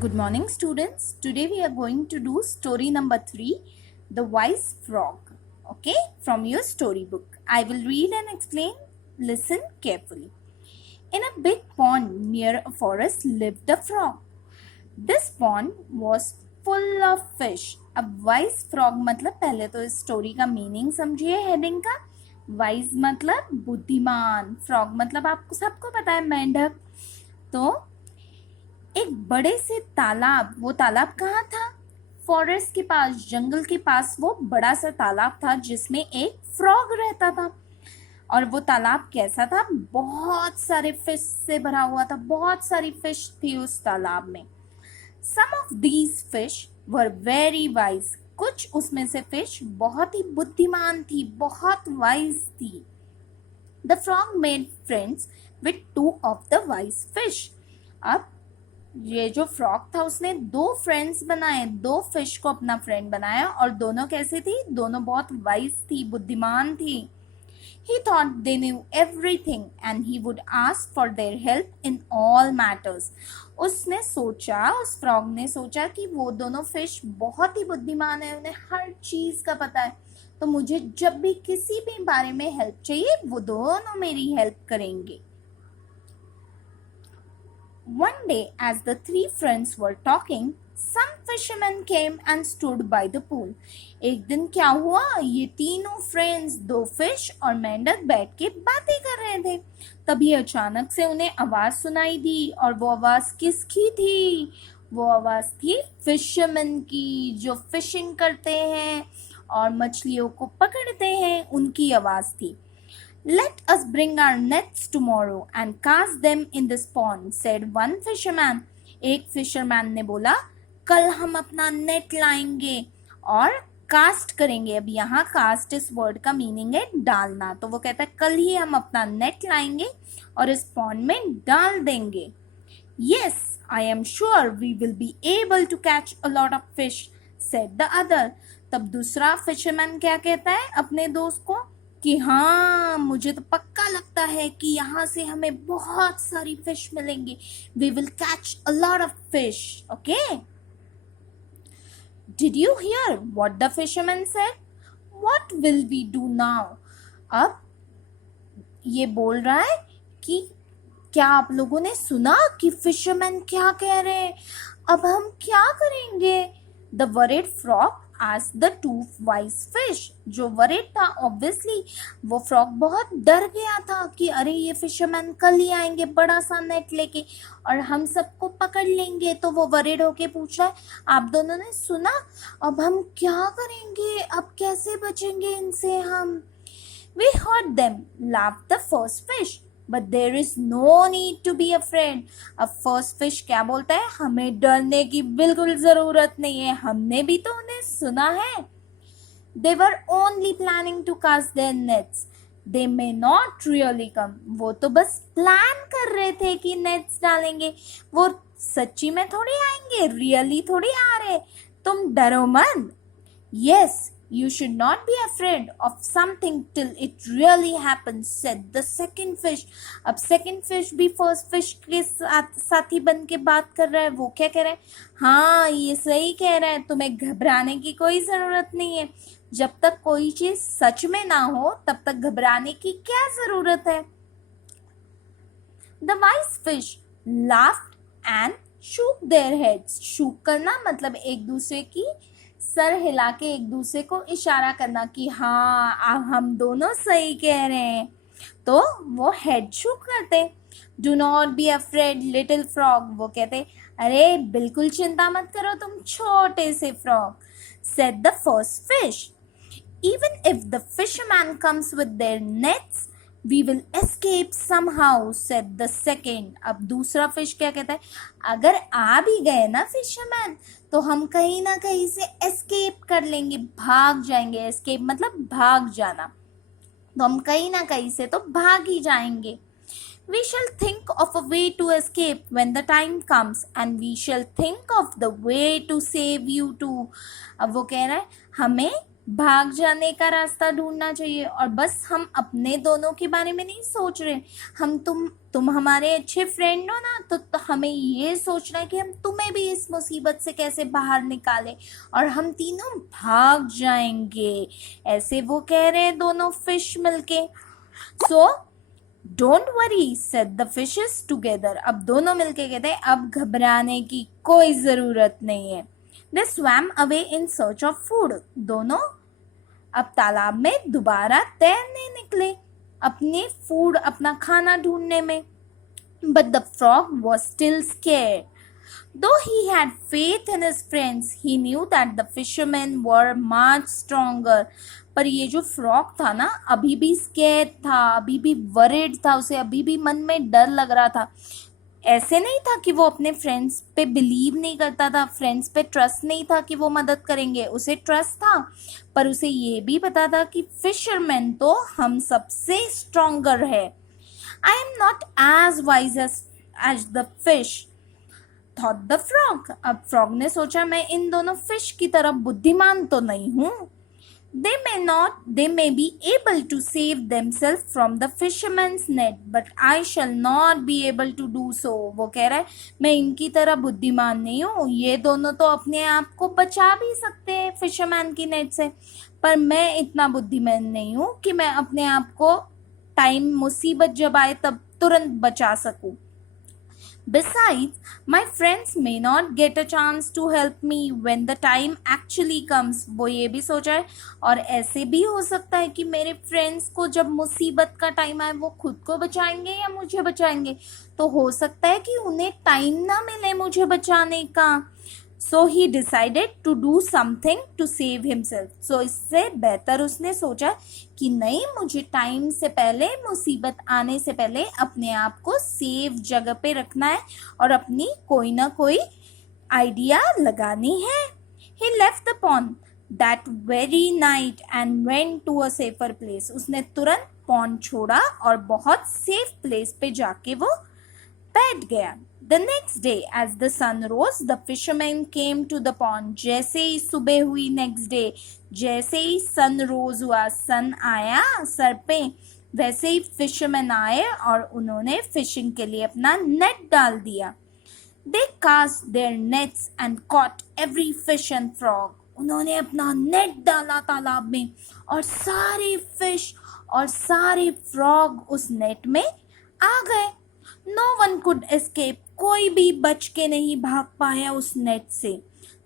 Good morning, students. Today we are going to do story number 3, The Wise Frog. Okay, from your storybook. I will read and explain. Listen carefully. In a big pond near a forest lived a frog. This pond was full of fish. अब wise frog मतलब पहले तो इस story का meaning समझिए heading का. Wise मतलब बुद्धिमान, फ्रॉग मतलब आपको सबको पता है मेंढक. तो एक बड़े से तालाब, वो तालाब कहाँ था? फॉरेस्ट के पास, जंगल के पास वो बड़ा सा तालाब था जिसमें एक फ्रॉग रहता था. और वो तालाब कैसा था? बहुत सारे फिश से भरा हुआ था. बहुत सारी फिश थी उस तालाब में. Some of these fish were very wise. कुछ उसमें से फिश बहुत ही बुद्धिमान थी, बहुत वाइज थी. The frog made friends with two of the wise fish. अब ये जो फ्रॉग था उसने 2 फ्रेंड्स बनाए, 2 फिश को अपना फ्रेंड बनाया. और दोनों कैसी थी? दोनों बहुत वाइज थी, बुद्धिमान थी. He thought they knew everything and he would ask for their help in all matters. उसने सोचा, उस फ्रॉग ने सोचा कि वो दोनों फिश बहुत ही बुद्धिमान है, उन्हें हर चीज का पता है, तो मुझे जब भी किसी भी बारे में हेल्प चाहिए वो दोनों मेरी हेल्प करेंगे. One day, as the 3 friends were talking, some fishermen came and stood by the pool. एक दिन क्या हुआ? ये तीनों फ्रेंड्स, 2 फिश और मेंढक बैठ के बातें कर रहे थे. तभी अचानक से उन्हें आवाज सुनाई दी. और वो आवाज किसकी थी? वो आवाज थी फिशरमैन की, जो फिशिंग करते हैं और मछलियों को पकड़ते हैं, उनकी आवाज थी. Let us bring our nets tomorrow and cast them in this pond, said one fisherman. एक फिशरमैन ने बोला, कल हम अपना नेट लाएंगे और कास्ट करेंगे. अब यहाँ कास्ट इस वर्ड का मीनिंग है डालना. तो वो कहता है कल ही हम अपना नेट लाएंगे और इस पॉन्ड में डाल देंगे. Yes, I am sure we will be able to catch a lot of fish, said the other. तब दूसरा फिशरमैन क्या कहता है अपने दोस्त को कि हाँ, मुझे तो पक्का लगता है कि यहाँ से हमें बहुत सारी फिश मिलेंगी. We will catch a lot of fish. Okay? Did you hear what the fisherman said? What will we do now? अब ये बोल रहा है कि क्या आप लोगों ने सुना कि फिशरमैन क्या कह रहे हैं? अब हम क्या करेंगे? The worried frog asked the 2 wise fish. जो worried था, obviously वो फ्रॉग बहुत डर गया था कि अरे ये फिशरमैन कल ही आएंगे बड़ा सा नेट लेके और हम सबको पकड़ लेंगे. तो वो worried होके पूछ रहा है, आप दोनों ने सुना? अब हम क्या करेंगे? अब कैसे बचेंगे इनसे हम? We heard them, laughed the first fish. But there is no need to be afraid. अब फर्स्ट फिश क्या बोलता है? हमें डरने की बिल्कुल जरूरत नहीं है, हमने भी तो उन्हें सुना है. They were only planning to cast their nets. They may not really come. वो तो बस प्लान कर रहे थे कि नेट्स डालेंगे, वो सच्ची में थोड़ी आएंगे, रियली थोड़ी आ रहे. तुम डरो मत. Yes, you should not be afraid of something till it really happens, said the second fish. अब second fish भी first fish के साथी बन के बात कर रहा है. वो क्या कह रहा है? हाँ, ये सही कह रहा है, तुम्हें घबराने की कोई ज़रूरत नहीं है. जब तक कोई चीज़ सच में ना हो तब तक घबराने की क्या ज़रूरत है? The wise fish laughed and shook their heads. shook करना मतलब एक दूसरे की सर हिला के एक दूसरे को इशारा करना कि हाँ, हम दोनों सही कह रहे हैं. तो वो हेड शूक करते. Do not be afraid little frog. वो कहते अरे बिल्कुल चिंता मत करो तुम छोटे से frog. Said the first fish. Even if the fisherman comes with their nets we will escape somehow, said the second. अब दूसरा फिश क्या कहता है? अगर आ भी गए ना फिशरमैन तो हम कहीं ना कहीं से एस्केप कर लेंगे, भाग जाएंगे. एस्केप मतलब भाग जाना, तो हम कहीं ना कहीं से तो भाग ही जाएंगे. We shall think of a way to escape when the time comes and we shall think of the way to save you too. अब वो कह रहा है हमें भाग जाने का रास्ता ढूंढना चाहिए। और बस हम अपने दोनों के बारे में नहीं सोच रहे, हम तुम हमारे अच्छे फ्रेंड हो ना, तो हमें ये सोचना है कि हम तुम्हें भी इस मुसीबत से कैसे बाहर निकालें और हम तीनों भाग जाएंगे। ऐसे वो कह रहे हैं दोनों फिश मिलके। So don't worry said the fishes together. अब दोनों मिलके कहते हैं अब घबराने की कोई जरूरत नहीं है। They swam away in search of food. दोनों अब तालाब में दोबारा तैरने निकले अपने फूड, अपना खाना ढूंढने में। But the frog was still scared. Though he had faith in his friends, he knew that the fishermen were much stronger. पर ये जो फ्रॉग था ना, अभी भी स्केर्ड था, अभी भी वरिड था, उसे अभी भी मन में डर लग रहा था। ऐसे नहीं था कि वो अपने फ्रेंड्स पे बिलीव नहीं करता था, फ्रेंड्स पे ट्रस्ट नहीं था कि वो मदद करेंगे, उसे ट्रस्ट था, पर उसे ये भी पता था कि फिशरमैन तो हम सबसे स्ट्रॉन्गर है। I am not as wise as the fish thought the frog. अब फ्रॉग ने सोचा मैं इन दोनों फिश की तरह बुद्धिमान तो नहीं हूं। They may be able to save themselves from the fisherman's net, but I shall not be able to do so. वो कह रहा है मैं इनकी तरह बुद्धिमान नहीं हूँ, ये दोनों तो अपने आप को बचा भी सकते हैं फिशरमैन की नेट से, पर मैं इतना बुद्धिमान नहीं हूँ कि मैं अपने आप को टाइम मुसीबत जब आए तब तुरंत बचा सकूँ। Besides, my friends may not get a chance to help me when the time actually comes. वो ये भी सोचा है, और ऐसे भी हो सकता है कि मेरे फ्रेंड्स को जब मुसीबत का टाइम आए वो खुद को बचाएंगे या मुझे बचाएंगे, तो हो सकता है कि उन्हें टाइम ना मिले मुझे बचाने का। So he decided to do something to save himself. So इससे बेहतर उसने सोचा कि नहीं, मुझे टाइम से पहले, मुसीबत आने से पहले अपने आप को सेफ जगह पे रखना है और अपनी कोई ना कोई आइडिया लगानी है। He left the pond that very night and went to a safer place. उसने तुरंत पॉन्ड छोड़ा और बहुत सेफ प्लेस पे जाके वो बैठ गया। The next day, as the sun rose, the fishermen came to the pond. जैसे ही सुबह हुई next day, जैसे ही sun rose हुआ, sun आया सर पे, वैसे ही fishermen आए और उन्होंने fishing के लिए अपना net डाल दिया। They cast their nets and caught every fish and frog. उन्होंने अपना नेट डाला तालाब में और सारे फिश और सारे फ्रॉग उस नेट में आ गए। No one could escape. कोई भी बच के नहीं भाग पाया उस नेट से।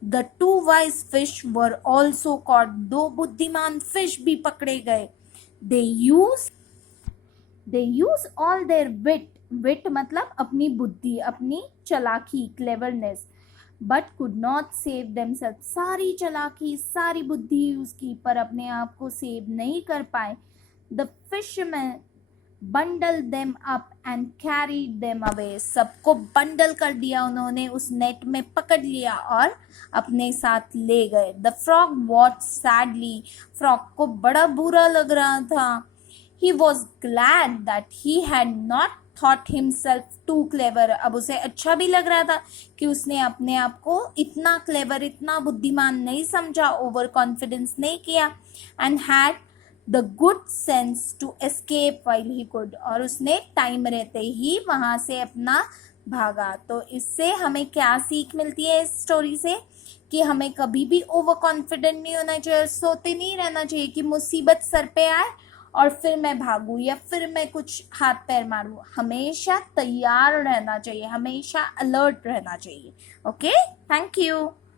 The two wise fish were also caught. दो बुद्धिमान फिश भी पकड़े गए। They use all their wit. Wit मतलब अपनी बुद्धि, अपनी चालाकी, cleverness. But could not save themselves. सारी चालाकी, सारी बुद्धि उसकी, पर अपने आप को सेव नहीं कर पाए। The fishermen bundled them up and carried them away. सबको बंडल कर दिया उन्होंने, उस नेट में पकड़ लिया और अपने साथ ले गए। The frog watched sadly. Frog को बड़ा बुरा लग रहा था। He was glad that he had not thought himself too clever. अब उसे अच्छा भी लग रहा था कि उसने अपने आप को इतना क्लेवर, इतना बुद्धिमान नहीं समझा, ओवर कॉन्फिडेंस नहीं किया, and had the good sense to escape while he could. और उसने टाइम रहते ही वहां से अपना भागा। तो इससे हमें क्या सीख मिलती है इस स्टोरी से, कि हमें कभी भी ओवर कॉन्फिडेंट नहीं होना चाहिए, सोते नहीं रहना चाहिए कि मुसीबत सर पे आए और फिर मैं भागूं या फिर मैं कुछ हाथ पैर मारूं। हमेशा तैयार रहना चाहिए, हमेशा अलर्ट रहना चाहिए। Okay, thank you.